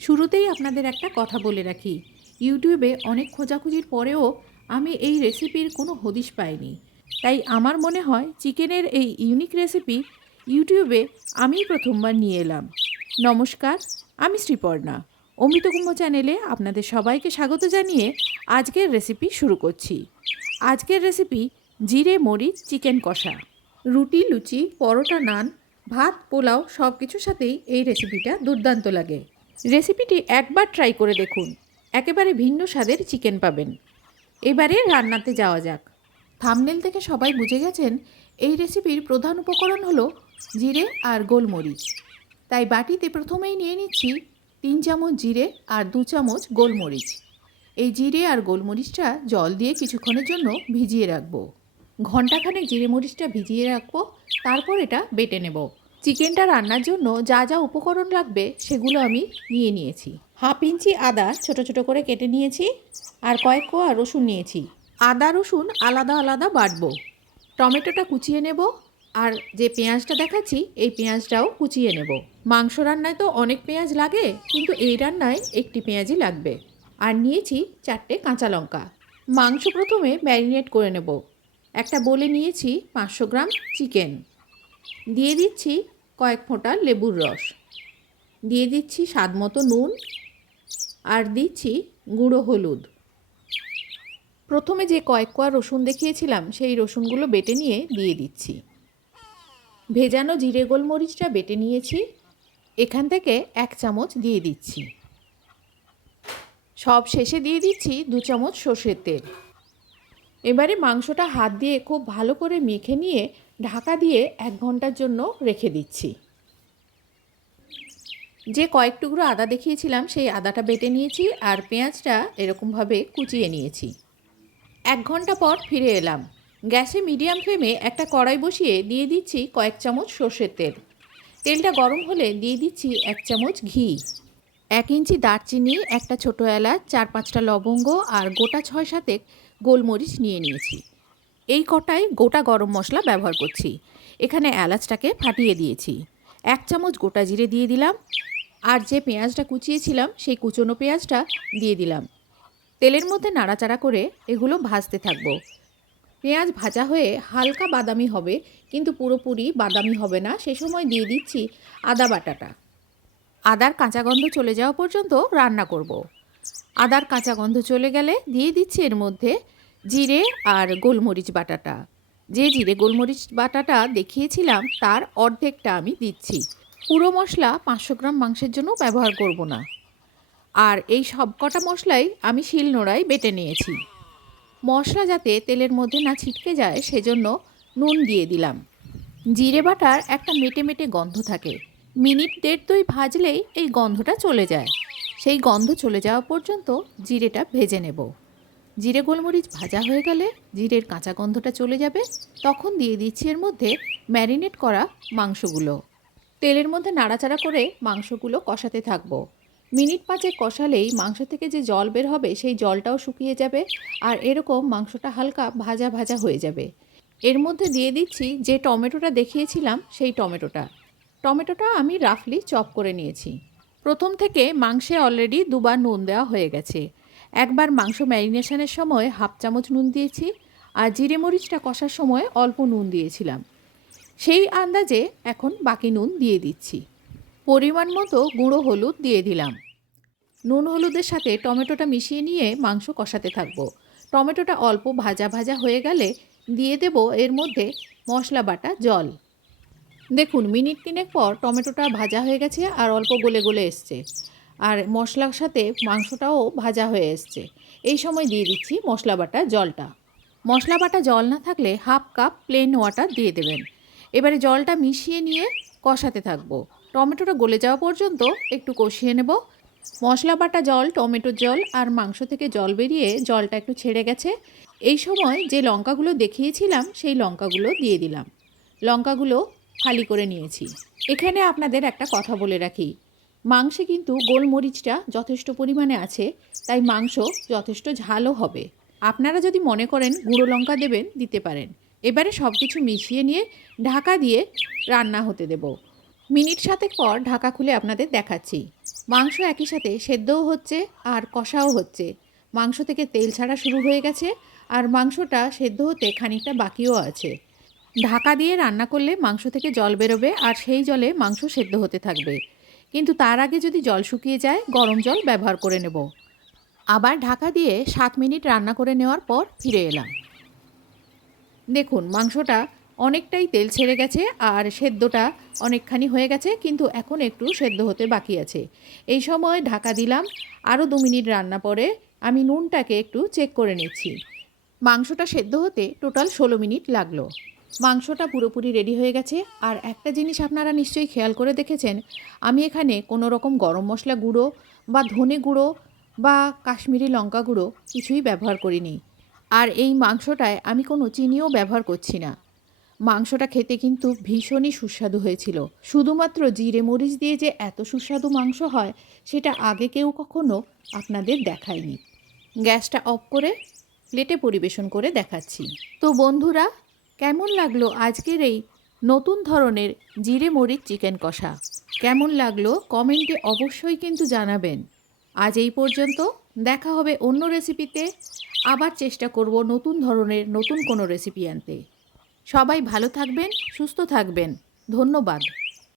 শুরুতেই আপনাদের একটা কথা বলে রাখি, ইউটিউবে অনেক খোঁজাখুঁজির পরেও আমি এই রেসিপির কোনো হদিশ পাইনি। তাই আমার মনে হয় চিকেনের এই ইউনিক রেসিপি ইউটিউবে আমিই প্রথমবার নিয়ে এলাম। নমস্কার, আমি শ্রীপর্ণা। অমৃত কুম্ভ চ্যানেলে আপনাদের সবাইকে স্বাগত জানিয়ে আজকের রেসিপি শুরু করছি। আজকের রেসিপি জিরে মরিচ চিকেন কষা। রুটি, লুচি, পরোটা, নান, ভাত, পোলাও সব কিছুর সাথেই এই রেসিপিটা দুর্দান্ত লাগে। রেসিপিটি একবার ট্রাই করে দেখুন, একেবারে ভিন্ন স্বাদের চিকেন পাবেন। এবারে রান্নাতে যাওয়া যাক। থাম্বনেল থেকে সবাই বুঝে গেছেন এই রেসিপির প্রধান উপকরণ হলো জিরে আর গোলমরিচ। তাই বাটিতে প্রথমেই নিয়ে নিচ্ছি 3 চামচ জিরে আর 2 চামচ গোলমরিচ। এই জিরে আর গোলমরিচটা জল দিয়ে কিছুক্ষণের জন্য ভিজিয়ে রাখবো। ঘণ্টাখানেক জিরে মরিচটা ভিজিয়ে রাখবো, তারপর এটা বেটে নেব। চিকেনটা রান্নার জন্য যা যা উপকরণ লাগবে সেগুলো আমি নিয়ে নিয়েছি। 1/2 ইঞ্চি আদা ছোট ছোট করে কেটে নিয়েছি, আর কয়েক কোয়া রসুন নিয়েছি। আদা রসুন আলাদা আলাদা বাটবো। টমেটোটা কুচিয়ে নেব, আর যে পেঁয়াজটা দেখাচ্ছি এই পেঁয়াজটাও কুচিয়ে নেব। মাংস রান্নায় তো অনেক পেঁয়াজ লাগে, কিন্তু এই রান্নায় একটি পেঁয়াজই লাগবে। আর নিয়েছি 4টে কাঁচা লঙ্কা। মাংস প্রথমে ম্যারিনেট করে নেব। একটা বলে নিয়েছি 500 গ্রাম চিকেন। দিয়ে দিচ্ছি কয়েক ফোঁটা লেবুর রস, দিয়ে দিচ্ছি স্বাদ মতো নুন, আর দিচ্ছি গুঁড়ো হলুদ। প্রথমে যে কয়েক কোয়া রসুন দেখিয়েছিলাম সেই রসুনগুলো বেটে নিয়ে দিয়ে দিচ্ছি। ভেজানো জিরে গোলমরিচটা বেটে নিয়েছি, এখান থেকে 1 চামচ দিয়ে দিচ্ছি। সব শেষে দিয়ে দিচ্ছি 2 চামচ সর্ষের তেল। এবারে মাংসটা হাত দিয়ে খুব ভালো করে মেখে নিয়ে ঢাকা দিয়ে 1 ঘন্টার জন্য রেখে দিচ্ছি। যে কয়েক টুকরো আদা দেখিয়েছিলাম সেই আদাটা বেটে নিয়েছি, আর পেঁয়াজটা এরকমভাবে কুচিয়ে নিয়েছি। 1 ঘন্টা পর ফিরে এলাম। গ্যাসে মিডিয়াম ফ্লেমে একটা কড়াই বসিয়ে দিয়ে দিচ্ছি কয়েক চামচ সর্ষের তেল। তেলটা গরম হলে দিয়ে দিচ্ছি 1 চামচ ঘি। 1 ইঞ্চি দারচিনি, একটা ছোটো এলাচ, 4-5টা লবঙ্গ আর গোটা 6-7 গোলমরিচ নিয়ে নিয়েছি। এই কটায় গোটা গরম মশলা ব্যবহার করছি। এখানে এলাচটাকে ফাটিয়ে দিয়েছি। 1 চামচ গোটা জিরে দিয়ে দিলাম, আর যে পেঁয়াজটা কুচিয়েছিলাম সেই কুচনো পেঁয়াজটা দিয়ে দিলাম। তেলের মধ্যে নাড়াচাড়া করে এগুলো ভাজতে থাকবো। পেঁয়াজ ভাজা হয়ে হালকা বাদামি হবে, কিন্তু পুরোপুরি বাদামি হবে না। সেই সময় দিয়ে দিচ্ছি আদা বাটাটা। আদার কাঁচা গন্ধ চলে যাওয়া পর্যন্ত রান্না করব। আদার কাঁচা গন্ধ চলে গেলে দিয়ে দিচ্ছি এর মধ্যে জিরে আর গোলমরিচ বাটাটা। যে জিরে গোলমরিচ বাটাটা দেখিয়েছিলাম তার অর্ধেকটা আমি দিচ্ছি। পুরো মশলা 500 গ্রাম মাংসের জন্য ব্যবহার করব না। আর এই সব কটা মশলাই আমি শিলনোড়ায় বেটে নিয়েছি। মশলা যাতে তেলের মধ্যে না ছিটকে যায় সেজন্য নুন দিয়ে দিলাম। জিরে বাটার একটা মেটে মেটে গন্ধ থাকে, মিনিট 1.5-2 ভাজলেই এই গন্ধটা চলে যায়। সেই গন্ধ চলে যাওয়া পর্যন্ত জিরেটা ভেজে নেব। জিরে গোলমরিচ ভাজা হয়ে গেলে জিরের কাঁচা গন্ধটা চলে যাবে, তখন দিয়ে দিচ্ছি এর মধ্যে ম্যারিনেট করা মাংসগুলো। তেলের মধ্যে নাড়াচাড়া করে মাংসগুলো কষাতে থাকবো। মিনিট 5 কষালেই মাংস থেকে যে জল বের হবে সেই জলটাও শুকিয়ে যাবে, আর এরকম মাংসটা হালকা ভাজা ভাজা হয়ে যাবে। এর মধ্যে দিয়ে দিচ্ছি যে টমেটোটা দেখিয়েছিলাম সেই টমেটোটা আমি রাফলি চপ করে নিয়েছি। প্রথম থেকে মাংসে অলরেডি 2বার নুন দেওয়া হয়ে গেছে। একবার মাংস ম্যারিনেশনের সময় 1/2 চামচ নুন দিয়েছি, আর জিরে মরিচটা কষার সময় অল্প নুন দিয়েছিলাম। সেই আন্দাজে এখন বাকি নুন দিয়ে দিচ্ছি। পরিমাণ মতো গুঁড়ো হলুদ দিয়ে দিলাম। নুন হলুদের সাথে টমেটোটা মিশিয়ে নিয়ে মাংস কষাতে থাকবো। টমেটোটা অল্প ভাজা ভাজা হয়ে গেলে দিয়ে দেব এর মধ্যে মশলা বাটা জল। দেখুন মিনিট 3 পর টমেটোটা ভাজা হয়ে গেছে আর অল্প গলে গলে এসছে, আর মশলার সাথে মাংসটাও ভাজা হয়ে এসছে। এই সময় দিয়ে দিচ্ছি মশলা বাটা জলটা। মশলা বাটা জল না থাকলে 1/2 কাপ প্লেন ওয়াটার দিয়ে দেবেন। এবারে জলটা মিশিয়ে নিয়ে কষাতে থাকবো। টমেটোটা গলে যাওয়া পর্যন্ত একটু কষিয়ে নেব। মশলা বাটা জল, টমেটোর জল আর মাংস থেকে জল বেরিয়ে জলটা একটু ছেড়ে গেছে। এই সময় যে লঙ্কাগুলো দেখিয়েছিলাম সেই লঙ্কাগুলো দিয়ে দিলাম। লঙ্কাগুলো ফালি করে নিয়েছি। এখানে আপনাদের একটা কথা বলে রাখি, মাংসে কিন্তু গোলমরিচটা যথেষ্ট পরিমাণে আছে, তাই মাংস যথেষ্ট ঝালও হবে। আপনারা যদি মনে করেন গুঁড়ো লঙ্কা দেবেন দিতে পারেন। এবারে সব কিছু মিশিয়ে নিয়ে ঢাকা দিয়ে রান্না হতে দেব। মিনিট 7 পর ঢাকা খুলে আপনাদের দেখাচ্ছি। মাংস একই সাথে সেদ্ধও হচ্ছে আর কষাও হচ্ছে। মাংস থেকে তেল ছাড়া শুরু হয়ে গেছে আর মাংসটা সেদ্ধ হতে খানিকটা বাকিও আছে। ঢাকা দিয়ে রান্না করলে মাংস থেকে জল বেরোবে আর সেই জলে মাংস সেদ্ধ হতে থাকবে। কিন্তু তার আগে যদি জল শুকিয়ে যায় গরম জল ব্যবহার করে নেব। আবার ঢাকা দিয়ে 7 মিনিট রান্না করে নেওয়ার পর ফিরে এলাম। দেখুন মাংসটা অনেকটাই তেল ছেড়ে গেছে আর সেদ্ধটা অনেকখানি হয়ে গেছে, কিন্তু এখন একটু সেদ্ধ হতে বাকি আছে। এই সময় ঢাকা দিলাম। আরও 2 মিনিট রান্না পরে আমি নুনটাকে একটু চেক করে নিচ্ছি। মাংসটা সেদ্ধ হতে টোটাল 16 মিনিট লাগলো। মাংসটা পুরোপুরি রেডি হয়ে গেছে। আর একটা জিনিস আপনারা নিশ্চয়ই খেয়াল করে দেখেছেন, আমি এখানে কোনো রকম গরম মশলা গুঁড়ো বা ধনে গুঁড়ো বা কাশ্মীরি লঙ্কা গুঁড়ো কিছুই ব্যবহার করিনি। আর এই মাংসটায় আমি কোনো চিনিও ব্যবহার করছি না। মাংসটা খেতে কিন্তু ভীষণই সুস্বাদু হয়েছিল। শুধুমাত্র জিরে মরিচ দিয়ে যে এত সুস্বাদু মাংস হয় সেটা আগে কেউ কখনো আপনাদের দেখায়নি। গ্যাসটা অফ করে প্লেটে পরিবেশন করে দেখাচ্ছি। তো বন্ধুরা, কেমন লাগলো আজকের এই নতুন ধরনের জিরে মরিচ চিকেন কষা? কেমন লাগলো কমেন্টে অবশ্যই কিন্তু জানাবেন। আজ এই পর্যন্ত, দেখা হবে অন্য রেসিপিতে। আবার চেষ্টা করব নতুন ধরনের নতুন কোনো রেসিপি আনতে। সবাই ভালো থাকবেন, সুস্থ থাকবেন। ধন্যবাদ।